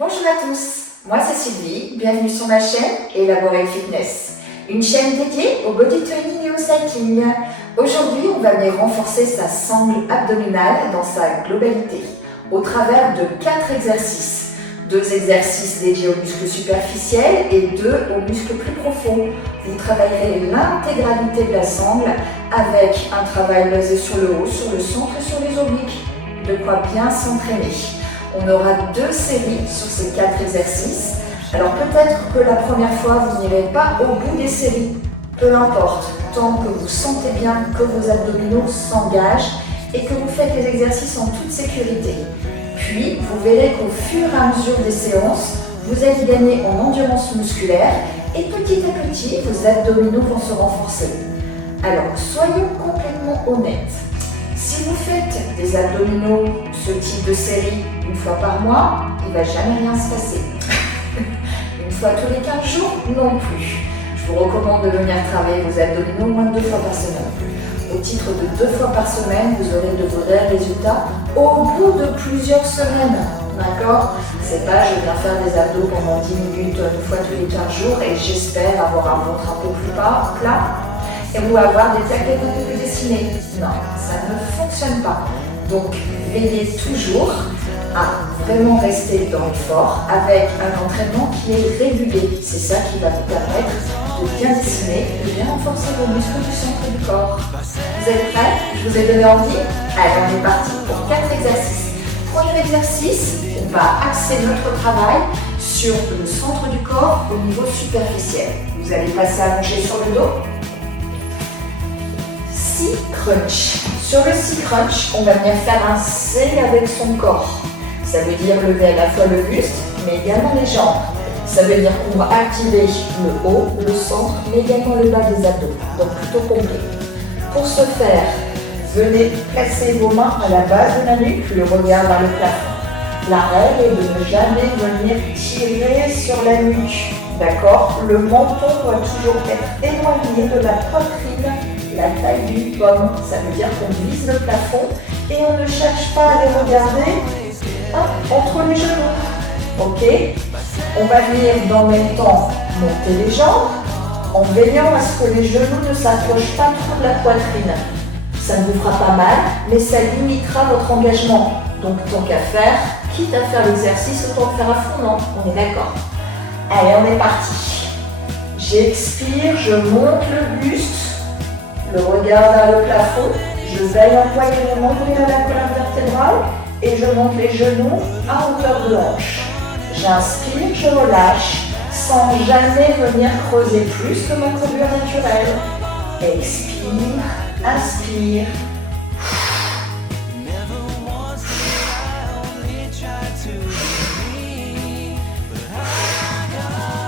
Bonjour à tous, moi c'est Sylvie, bienvenue sur ma chaîne Elaborate Fitness, une chaîne dédiée au body training et au cycling. Aujourd'hui, on va venir renforcer sa sangle abdominale dans sa globalité, au travers de 4 exercices. 2 exercices dédiés aux muscles superficiels et 2 aux muscles plus profonds. Vous travaillerez l'intégralité de la sangle avec un travail basé sur le haut, sur le centre et sur les obliques. De quoi bien s'entraîner. On aura 2 séries sur ces 4 exercices. Alors peut-être que la première fois, vous n'irez pas au bout des séries. Peu importe, tant que vous sentez bien que vos abdominaux s'engagent et que vous faites les exercices en toute sécurité. Puis, vous verrez qu'au fur et à mesure des séances, vous allez gagner en endurance musculaire et petit à petit, vos abdominaux vont se renforcer. Alors, soyons complètement honnêtes. Si vous faites des abdominaux, ce type de série, une fois par mois, il ne va jamais rien se passer. Une fois tous les 15 jours, non plus. Je vous recommande de venir travailler vos abdominaux moins de 2 fois par semaine. Au titre de 2 fois par semaine, vous aurez de vrais résultats au bout de plusieurs semaines. D'accord? C'est pas je viens faire des abdos pendant 10 minutes une fois tous les 15 jours et j'espère avoir un ventre un peu plus plat ou avoir des plaquettes un peu plus dessinées. Non, ça ne fonctionne pas. Donc, veillez toujours à vraiment rester dans l'effort avec un entraînement qui est régulier. C'est ça qui va vous permettre de bien dessiner, de bien renforcer vos muscles du centre du corps. Vous êtes prêts? Je vous ai donné envie? Allez, on est parti pour 4 exercices. Premier exercice, on va axer notre travail sur le centre du corps au niveau superficiel. Vous allez passer allongé sur le dos. 6 crunch. Sur le 6 crunch, on va venir faire un C avec son corps. Ça veut dire lever à la fois le buste, mais également les jambes. Ça veut dire qu'on va activer le haut, le centre, mais également le bas des abdos. Donc plutôt complet. Pour ce faire, venez placer vos mains à la base de la nuque, le regard vers le plafond. La règle est de ne jamais venir tirer sur la nuque. D'accord? Le menton doit toujours être éloigné de la poitrine, la taille d'une pomme. Ça veut dire qu'on vise le plafond et on ne cherche pas à les regarder entre les genoux. Ok? On va venir dans le même temps monter les jambes en veillant à ce que les genoux ne s'approchent pas trop de la poitrine. Ça ne vous fera pas mal, mais ça limitera votre engagement. Donc tant qu'à faire, quitte à faire l'exercice, autant le faire à fond, non? On est d'accord? Allez, on est parti. J'expire, je monte le buste, le regard vers le plafond, je veille en poignement vers la colonne vertébrale et je monte les genoux à hauteur de hanche. J'inspire, je relâche, sans jamais venir creuser plus que mon courbure naturelle. Expire, inspire.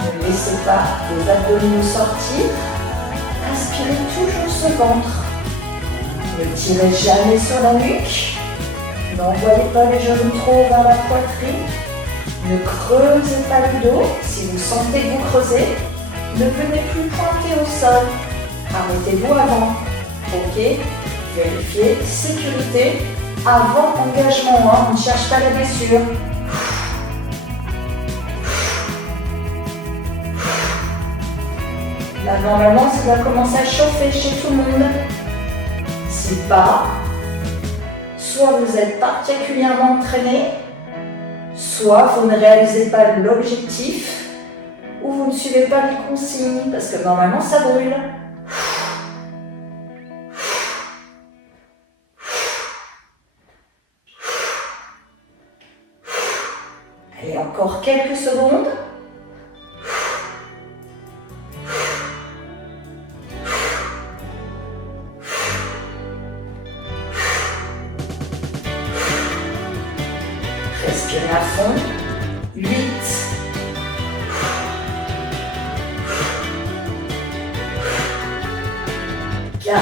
Ne laissez pas vos abdominaux sortir. Inspirez toujours ce ventre. Ne tirez jamais sur la nuque. N'envoyez pas les genoux trop vers la poitrine. Ne creusez pas le dos. Si vous sentez que vous creusez, ne venez plus pointer au sol. Arrêtez-vous avant. Ok? Vérifiez. Sécurité. Avant engagement. On ne cherche pas la blessure. Là, normalement, ça va commencer à chauffer chez tout le monde. Si pas, soit vous êtes particulièrement entraîné, soit vous ne réalisez pas l'objectif, ou vous ne suivez pas les consignes, parce que normalement ça brûle. Allez, encore quelques secondes. Respirez à fond. 8. 4.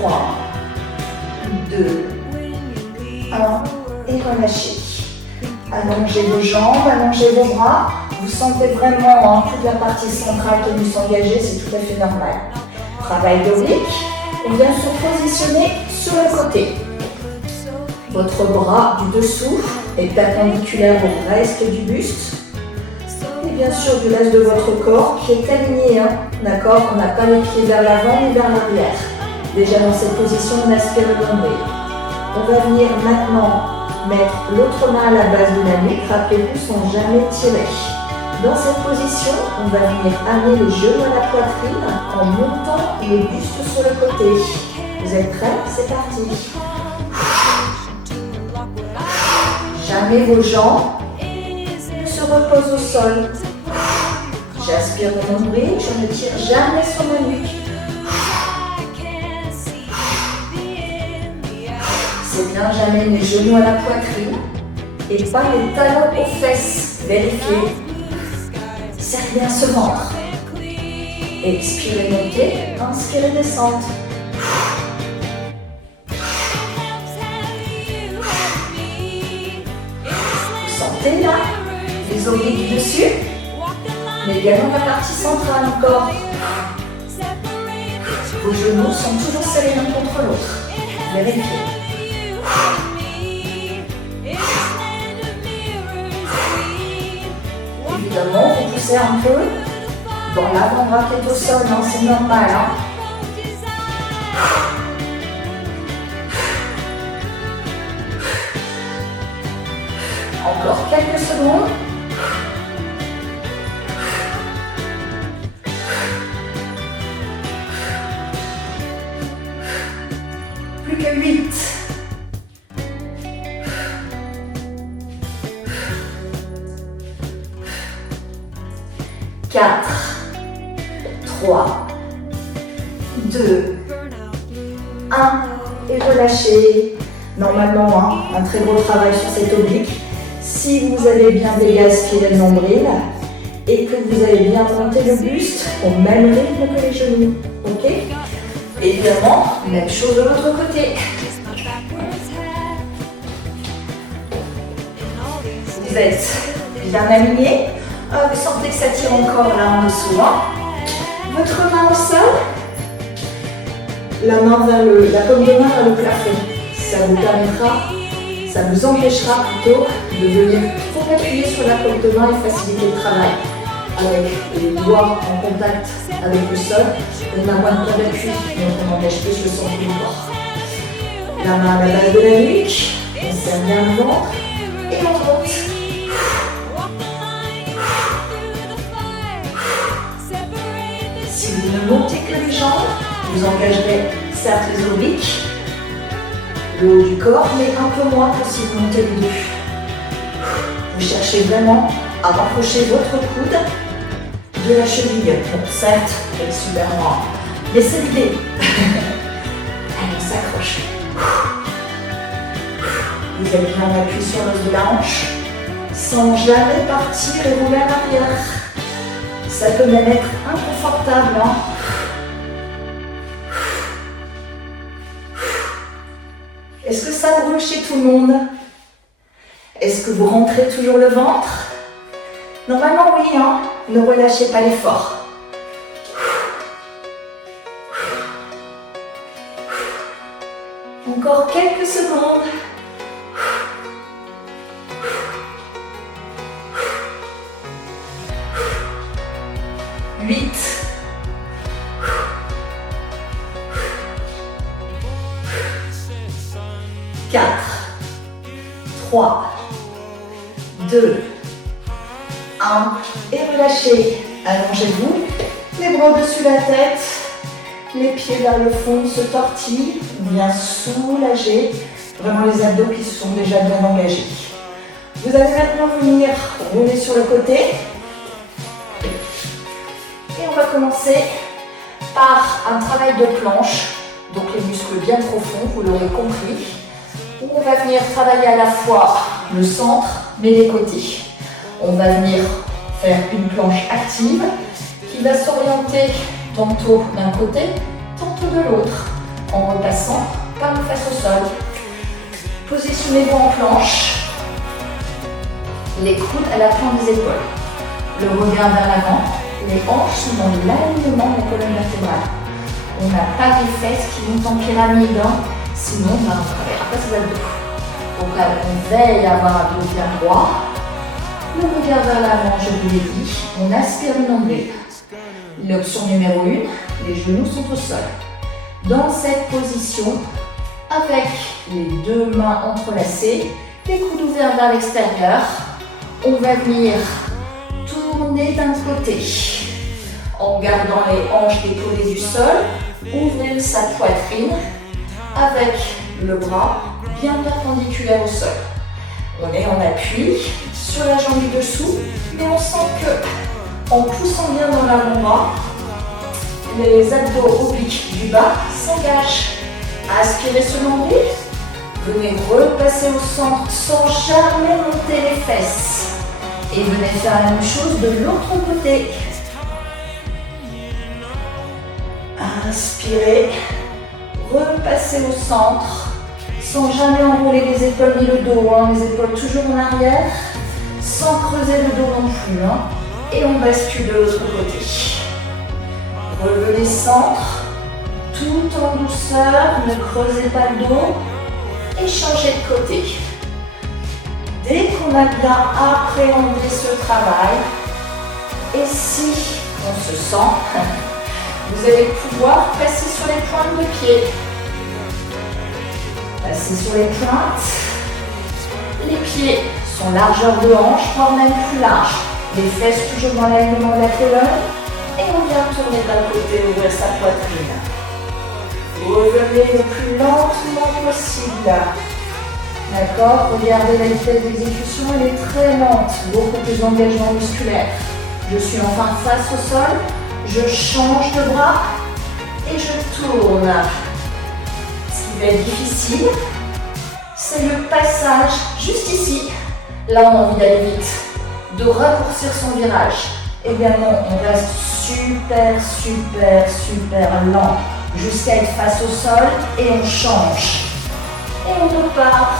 3. 2. 1. Et relâchez. Allongez vos jambes, allongez vos bras. Vous sentez vraiment toute la partie centrale qui veut s'engager, c'est tout à fait normal. Travail d'oblique. On vient se positionner sur le côté. Votre bras du dessous est perpendiculaire au reste du buste. Et bien sûr du reste de votre corps qui est aligné, hein, d'accord? On n'a pas les pieds vers l'avant ni vers l'arrière. Déjà dans cette position, on aspire le nombril. On va venir maintenant mettre l'autre main à la base de la nuque, rappelez-vous, sans jamais tirer. Dans cette position, on va venir amener les genoux à la poitrine en montant le buste sur le côté. Vous êtes prêts? C'est parti. Jamais vos jambes ne se reposent au sol. J'aspire mon nombril, je ne tire jamais sur ma nuque. C'est bien, j'amène les genoux à la poitrine et pas les talons aux fesses. Vérifiez. Serre bien ce ventre. Expirez, montez. Inspirez, descente. Vous sentez là les obliques du dessus, mais également la partie centrale du corps. Vos genoux sont toujours serrés l'un contre l'autre. Vérifiez. Évidemment, vous poussez un peu dans l'avant-bras qui est au sol, non, c'est normal. Hein. Encore quelques secondes. Plus que 8. 4, 3, 2, 1 et relâchez. Normalement, hein, un très gros travail sur cette oblique. Si vous avez bien dégaspillé le nombril et que vous avez bien monté le buste au même rythme que les genoux. Ok? Évidemment, même chose de l'autre côté. Vous êtes bien aligné. Vous sentez que ça tire encore là en dessous. Hein. Votre main au sol. La main vers la paume de main vers le plafond. Ça vous permettra, ça vous empêchera plutôt de venir trop appuyer sur la paume de main et faciliter le travail. Avec les doigts en contact avec le sol, on a moins de temps d'appui, donc on empêche plus le centre du corps. La main à la base de la nuque, on serre bien le ventre et on monte. Si vous ne montez que les jambes, vous engagerez certes les obliques, le haut du corps, mais un peu moins que si vous montez les deux. Vous cherchez vraiment à rapprocher votre coude de la cheville. Bon, certes, c'est super loin, mais c'est l'idée. Allez, on s'accroche. Vous êtes bien appuyé sur l'os de la hanche, sans jamais partir et rouler en arrière. Ça peut même être inconfortable. Hein. Est-ce que ça brûle chez tout le monde? Est-ce que vous rentrez toujours le ventre? Normalement oui, hein. Ne relâchez pas l'effort. Encore quelques secondes. 8. 4, 3, 2, 1 et relâchez. Allongez-vous, les bras au-dessus de la tête, les pieds vers le fond se tortillent, bien soulager vraiment les abdos qui sont déjà bien engagés. Vous allez maintenant venir rouler sur le côté et on va commencer par un travail de planche, donc les muscles bien profonds, vous l'aurez compris, où on va venir travailler à la fois le centre mais les côtés. On va venir faire une planche active qui va s'orienter tantôt d'un côté, tantôt de l'autre, en repassant par le face au sol. Positionnez-vous en planche, les coudes à la pointe des épaules, le regard vers l'avant, les hanches sont dans l'alignement de la colonne vertébrale. On n'a pas les fesses qui montent en pyramide, hein. Sinon on ne travaillera pas sur le dos. Donc on veille à avoir un dos bien droit. Le regard vers l'avant, je vous l'ai dit. On aspire le nombril. L'option numéro 1, les genoux sont au sol. Dans cette position, avec les deux mains entrelacées, les coudes ouverts vers l'extérieur, on va venir tourner d'un côté. En gardant les hanches décollées du sol, ouvrir sa poitrine avec le bras bien perpendiculaire au sol. On est en appui sur la jambe du dessous, mais on sent que, en poussant bien dans l'avant-bras, les abdos obliques du bas s'engagent. Aspirez ce nombril. Venez repasser au centre sans jamais monter les fesses. Et venez faire la même chose de l'autre côté. Inspirez. Repassez au centre sans jamais enrouler les épaules ni le dos. Les épaules toujours en arrière, sans creuser le dos non plus. Et on bascule de l'autre côté. Revenez centre, tout en douceur, ne creusez pas le dos et changez de côté. Dès qu'on a bien appréhendé ce travail, et si on se sent, vous allez pouvoir passer sur les pointes de pied. Passez sur les pointes. Les pieds sont largeur de hanche, voire même plus large. Les fesses toujours dans l'alignement de la colonne. Et on vient tourner d'un côté, ouvrir sa poitrine. Revenez le plus lentement possible. D'accord? Regardez la vitesse d'exécution, elle est très lente. Beaucoup plus d'engagement musculaire. Je suis enfin face au sol. Je change de bras et je tourne. Ce qui va être difficile, c'est le passage juste ici. Là, on a envie d'aller vite, de raccourcir son virage. Également, on reste super lent jusqu'à être face au sol et on change. Et on repart.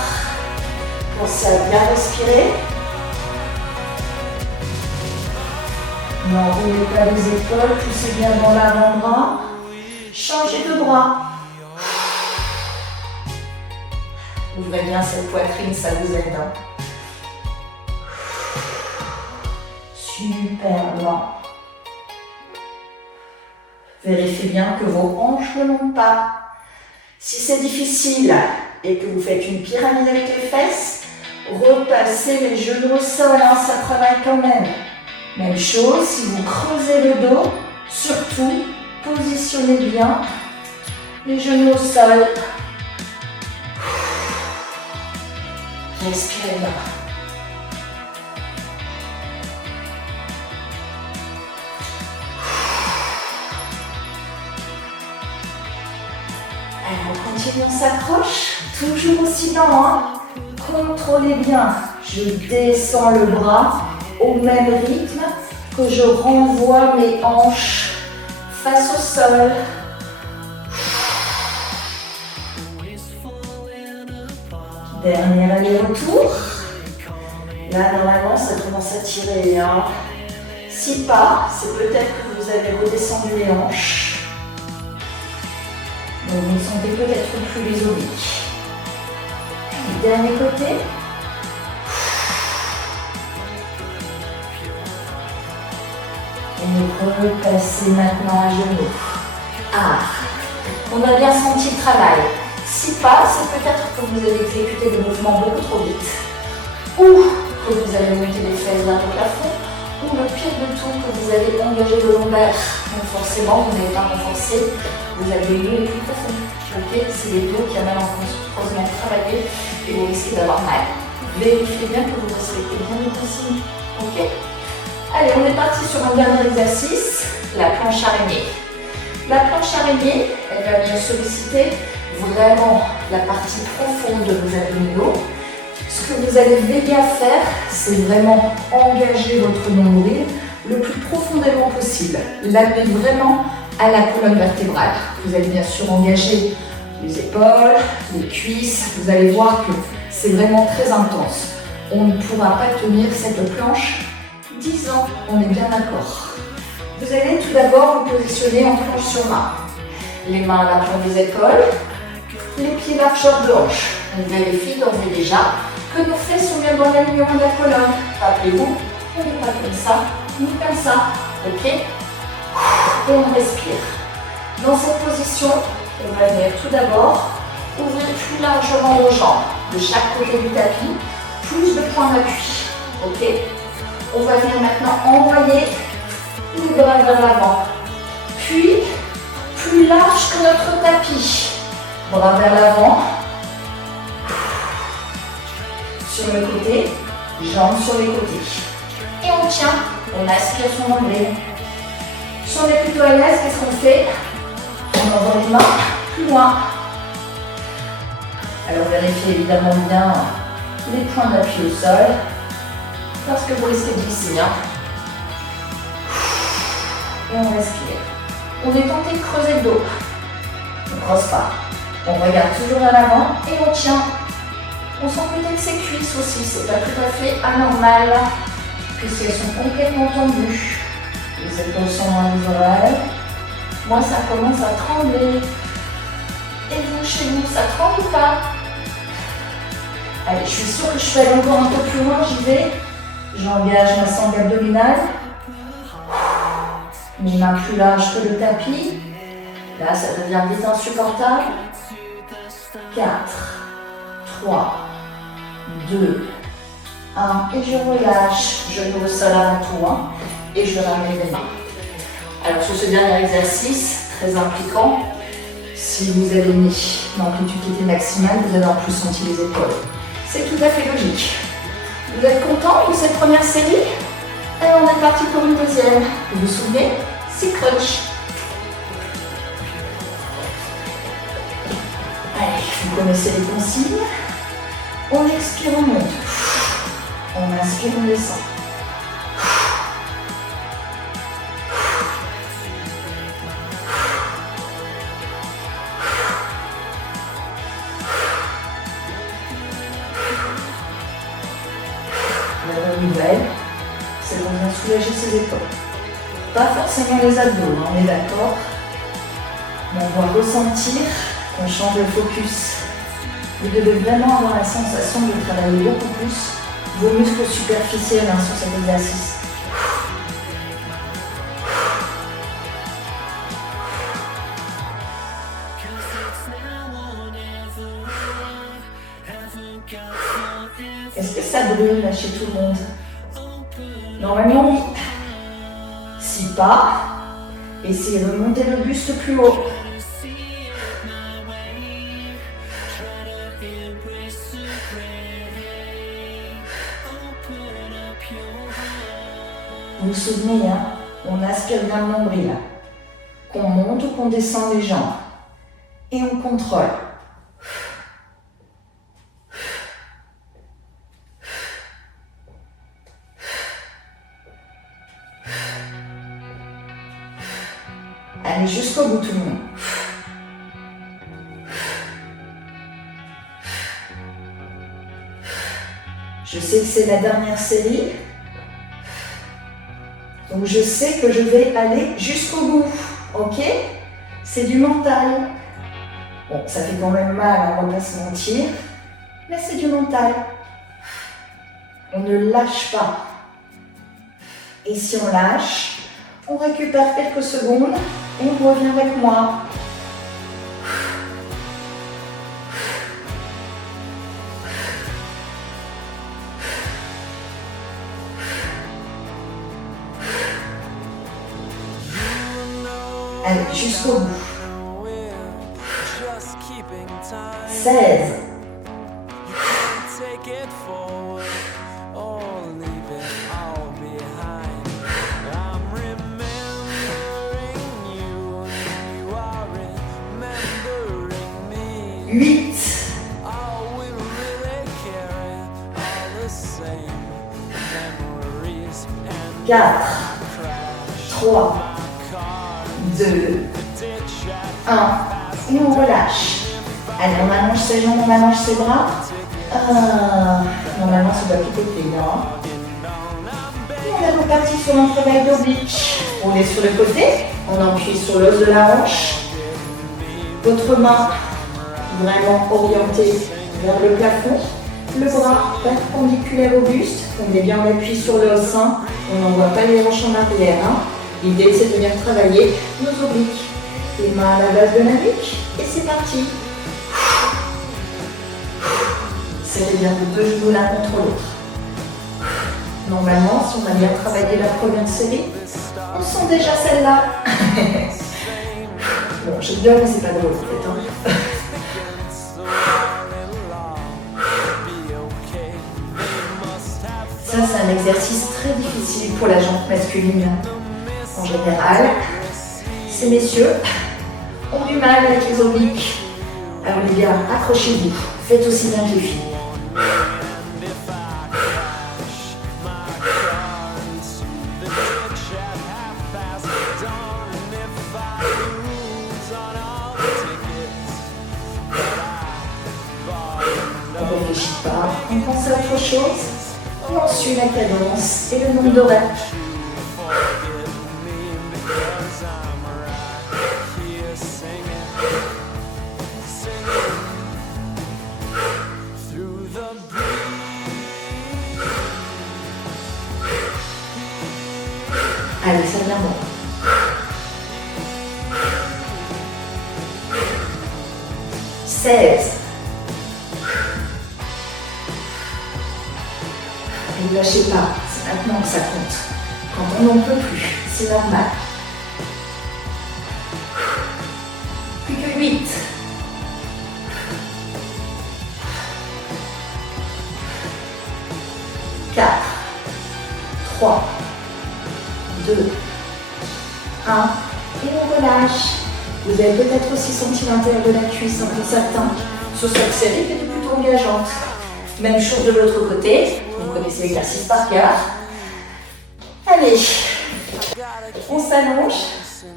Pensez à bien respirer. N'enroulez pas les épaules, poussez bien dans l'avant-bras. Changez de bras. Ouvrez bien cette poitrine, ça vous aide. Super lent. Vérifiez bien que vos hanches ne montent pas. Si c'est difficile et que vous faites une pyramide avec les fesses, repassez les genoux au sol, ça travaille quand même. Même chose, si vous creusez le dos, surtout, positionnez bien les genoux au sol. Respirez bien. Allez, on continue, on s'accroche, toujours aussi lent. Contrôlez bien, je descends le bras au même rythme que je renvoie mes hanches face au sol. Dernier aller-retour. Là, normalement, ça commence à tirer. Si pas, c'est peut-être que vous avez redescendu les hanches. Donc, vous ne sentez peut-être plus les obliques. Dernier côté. Et vous repassez maintenant à genoux. On a bien senti le travail. Si pas, c'est peut-être que vous avez exécuté des mouvements beaucoup trop vite. Ou que vous avez monté les fesses vers le plafond. Ou le pire de tout, que vous avez engagé le lombaire. Donc forcément, vous n'avez pas renforcé. Vous avez le dos les plus profond. C'est les dos qui a malheureusement travaillé et vous risquez d'avoir mal. Vérifiez bien que vous respectez bien les consignes. Allez, on est parti sur un dernier exercice, la planche araignée. La planche araignée, elle va venir solliciter vraiment la partie profonde de vos abdominaux. Ce que vous allez veiller à faire, c'est vraiment engager votre nombril le plus profondément possible. L'amener vraiment à la colonne vertébrale. Vous allez bien sûr engager les épaules, les cuisses. Vous allez voir que c'est vraiment très intense. On ne pourra pas tenir cette planche 10 ans, on est bien d'accord. Vous allez tout d'abord vous positionner en planche sur main. Les mains à la pointe des épaules, les pieds largeur de hanche. On vérifie d'ores et déjà que nos fesses sont bien dans l'alignement de la colonne. Rappelez-vous, on n'est pas comme ça, ni comme ça. Ok? Et on respire. Dans cette position, on va venir tout d'abord ouvrir plus largement nos jambes de chaque côté du tapis, plus de points d'appui. Ok? On va venir maintenant envoyer les bras vers l'avant. Puis, plus large que notre tapis. Bras vers l'avant. Sur le côté, jambes sur les côtés. Et on tient, on aspire son nombril. Si on est plutôt à l'aise, qu'est-ce qu'on fait? On envoie les mains plus loin. Alors vérifiez évidemment bien les points d'appui au sol, parce que vous risquez de glisser. Et on respire. On est tenté de creuser le dos. On ne creuse pas. On regarde toujours à l'avant et on tient. On sent peut-être ses cuisses aussi, c'est pas tout à fait anormal, puisqu'elles sont complètement tendues. Les épaules sont dans les oreilles. Moi, ça commence à trembler. Et vous, chez vous, ça tremble ou pas? Allez, je suis sûre que je peux aller encore un peu plus loin, j'y vais. J'engage ma sangle abdominale. Mes mains plus larges que le tapis. Là, ça devient vite insupportable. 4, 3, 2, 1. Et je relâche. Genou au sol avant tout. Et je ramène les mains. Alors, sur ce dernier exercice, très impliquant, si vous avez mis l'amplitude qui était maximale, vous avez en plus senti les épaules. C'est tout à fait logique. Vous êtes content de cette première série? Et on est parti pour une deuxième. Vous vous souvenez? C'est crunch. Allez, vous connaissez les consignes. On expire, on monte. On inspire, on descend. La bonne nouvelle, c'est qu'on vient soulager ses épaules. Pas forcément les abdos, on est d'accord. Mais on va ressentir qu'on change le focus. Vous devez vraiment avoir la sensation de travailler beaucoup plus vos muscles superficiels sur cet exercice. Est-ce que ça brûle là chez tout le monde? Normalement oui. Si pas, essayez de monter le buste plus haut. Vous vous souvenez, on aspire bien le nombril, qu'on monte ou qu'on descend les jambes. Et on contrôle. Allez jusqu'au bout tout le monde. Je sais que c'est la dernière série. Donc je sais que je vais aller jusqu'au bout. Ok? C'est du mental. Bon, ça fait quand même mal, on ne va pas se mentir. Mais c'est du mental. On ne lâche pas. Et si on lâche, on récupère quelques secondes et on revient avec moi. Allez, jusqu'au bout. 16. 8. 4. 3. 2. 1. Et on relâche. Allez, on allonge ses jambes, on allonge ses bras. Normalement, ça doit quitter le pied. Et on est reparti sur un travail d'oblique. On est sur le côté, on appuie sur l'os de la hanche. Votre main vraiment orientée vers le plafond. Le bras perpendiculaire au buste. On est bien appuyé sur le sein. On n'envoie pas les hanches en arrière. Hein. L'idée, c'est de venir travailler nos obliques. Les mains à la base de la nuque. Et c'est parti. Serrez bien vos deux genoux l'un contre l'autre. Normalement, si on a bien travaillé la première série, on sent déjà celle-là. Bon, j'ai bien, mais c'est pas drôle en fait. Hein. Ça, c'est un exercice très difficile pour la jambe masculine. En général, ces messieurs ont du mal avec les obliques. Alors les gars, accrochez-vous. Faites aussi bien que les filles. On ne réfléchit pas, on pense à autre chose. Et on suit la cadence et le nombre de reps. Allez, ça vient bon. Seize. Et ne lâchez pas, c'est maintenant que ça compte. Quand on n'en peut plus, c'est normal. Plus que 8. 4, 3, 2, 1. Et on relâche. Vous avez peut-être aussi senti l'intérieur de la cuisse un peu certain sur cette série qui est plutôt engageante. Même chose de l'autre côté. Vous connaissez l'exercice par cœur. Allez, on s'allonge,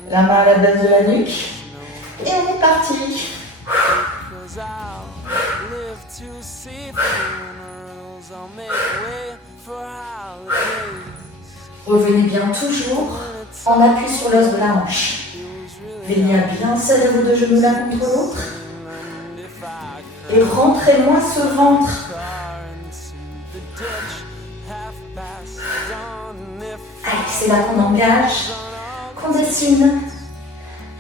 la main à la base de la nuque, et on est parti. Revenez bien toujours en appui sur l'os de la hanche. Venez à bien serrer vos deux genoux l'un contre l'autre. Et rentrez moins ce ventre. Allez, c'est là qu'on engage, qu'on dessine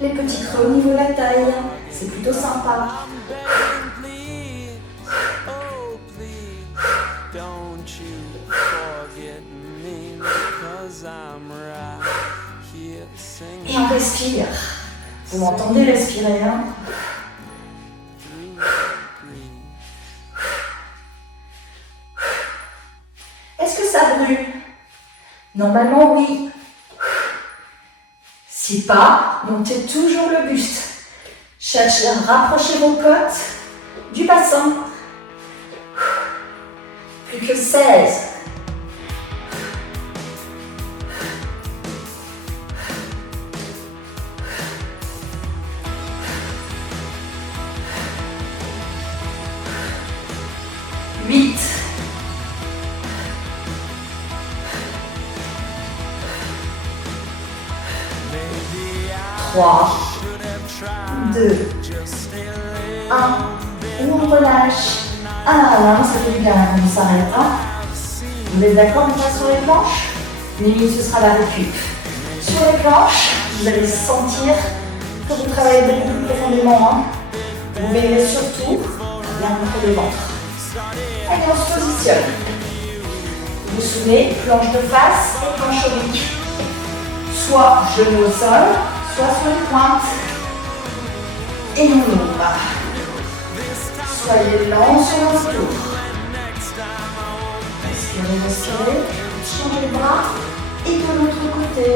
les petits creux au niveau de la taille. C'est plutôt sympa. Et on respire. Vous m'entendez respirer, hein? Est-ce que ça brûle? Normalement, oui. Si pas, montez toujours le buste. Cherchez à rapprocher vos côtes du bassin. Plus que 16. 8. 3, 2, 1. Et on relâche. Ah là, ça fait bien, on s'arrêtera. Vous êtes d'accord, on passe sur les planches? Limite, ce sera la récup. Sur les planches, vous allez sentir que vous travaillez beaucoup plus profondément. Hein. Vous veillez surtout à bien montrer le ventre. Allez, on se positionne. Vous vous souvenez, planche de face et planche oblique. Soit genou au sol, soit sur les pointes. Et on ouvre. Soyez lent sur votre tour. Respirez, respirez. Changez les bras. Et de l'autre côté.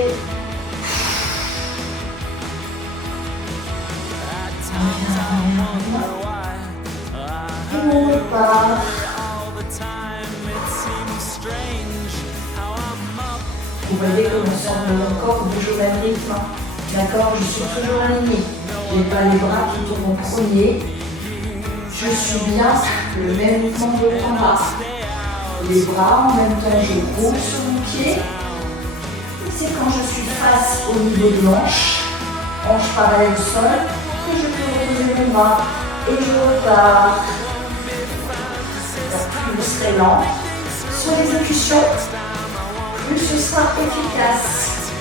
Et on repart. Vous voyez que mon corps bouge au même rythme. D'accord, je suis toujours alignée. Je n'ai pas les bras qui tournent en premier. Je suis bien le même mouvement que le bras. Les bras, en même temps, je roule sur mon pied. Et c'est quand je suis face au niveau de l'hanche, hanche parallèle au sol, que je peux reposer mes bras. Et je repars. serez lent sur l'exécution, plus ce sera efficace.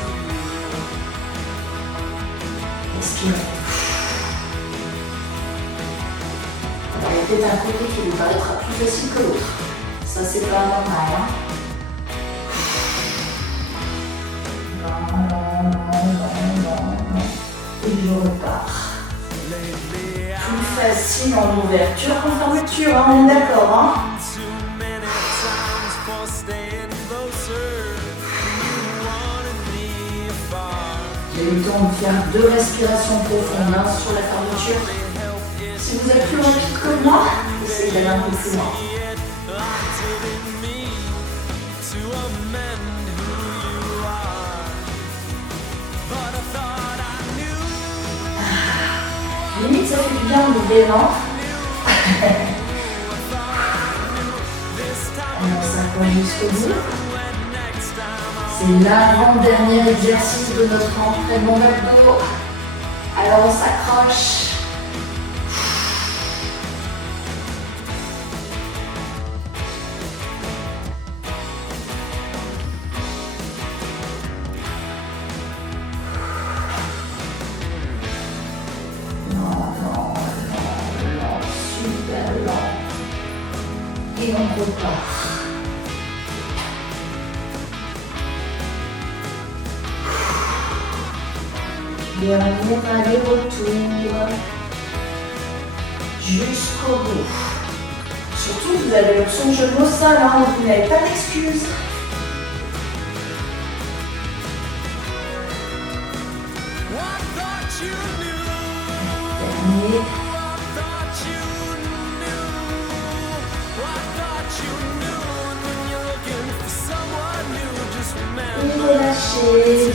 Expirez. Il y a peut-être un côté qui vous paraîtra plus facile que l'autre. Ça, c'est pas normal. Hein. Non. Et je repars. Plus facile en ouverture qu'en fermeture, hein, on est d'accord. Hein. J'ai eu le temps de faire 2 respirations profondes hein, sur la fermeture. Si vous êtes plus rapide que moi, essayez d'aller un peu plus loin. Limite, ça fait du bien d'ouvrir, non? Alors, ça colle jusqu'au bout. C'est l'avant-dernier exercice de notre entraînement d'abdos. Alors, on s'accroche. Et on repart. Dernier aller-retour jusqu'au bout. Surtout, vous avez l'option de genou au sol, hein, donc vous n'avez pas d'excuses. Dernier. Relâchez.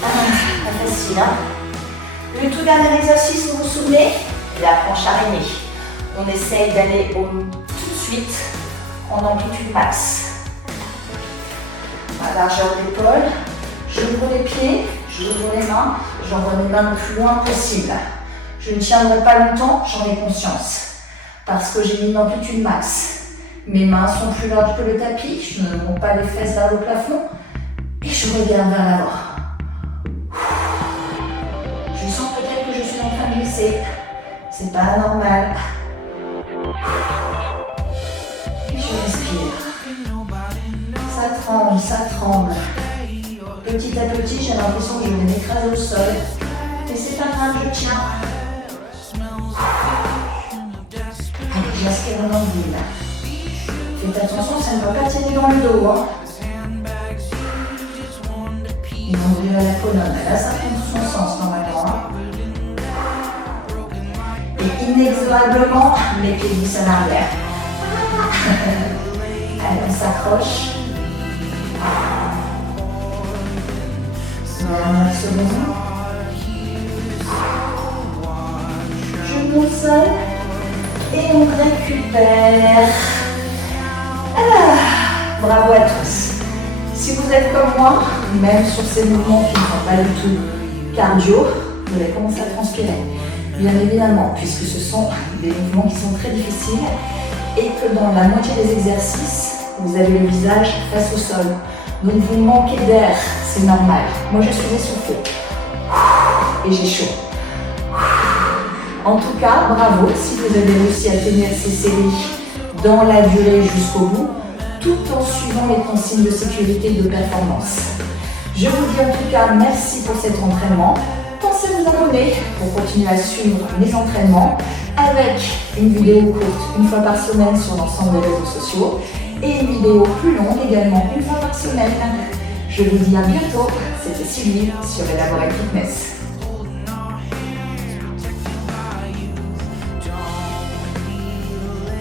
Pas facile, hein. Le tout dernier exercice, vous vous souvenez? La planche araignée. On essaye d'aller tout de suite en amplitude max. À largeur d'épaule, j'ouvre les pieds, j'ouvre les mains, j'envoie mes mains le plus loin possible. Je ne tiendrai pas longtemps, j'en ai conscience. Parce que j'ai mis une amplitude max. Mes mains sont plus larges que le tapis, je ne monte pas les fesses vers le plafond et je regarde vers l'avant. Je sens peut-être que je suis en train de glisser. C'est pas normal. Et je respire. Ça tremble, ça tremble. Petit à petit, j'ai l'impression que je vais m'écraser au sol. Mais c'est pas grave, je tiens. Allez, j'aspire un angle. Faites attention, ça ne va pas tirer dans le dos. Hein. Et on revient à la colonne. Là, ça prend son sens normalement. Hein. Et inexorablement, les pieds glissent en arrière. Allez, on s'accroche. Dernière seconde. Genou au sol. Et on récupère. Bravo à tous. Si vous êtes comme moi, même sur ces mouvements qui ne sont pas du tout cardio, vous allez commencer à transpirer. Bien évidemment, puisque ce sont des mouvements qui sont très difficiles et que dans la moitié des exercices, vous avez le visage face au sol. Donc vous manquez d'air, c'est normal. Moi je suis essoufflée et j'ai chaud. En tout cas, bravo si vous avez réussi à tenir ces séries dans la durée jusqu'au bout, tout en suivant les consignes de sécurité et de performance. Je vous dis en tout cas merci pour cet entraînement. Pensez à vous abonner pour continuer à suivre mes entraînements avec une vidéo courte une fois par semaine sur l'ensemble des réseaux sociaux et une vidéo plus longue également une fois par semaine. Je vous dis à bientôt. C'était Sylvie sur Elaborate Fitness.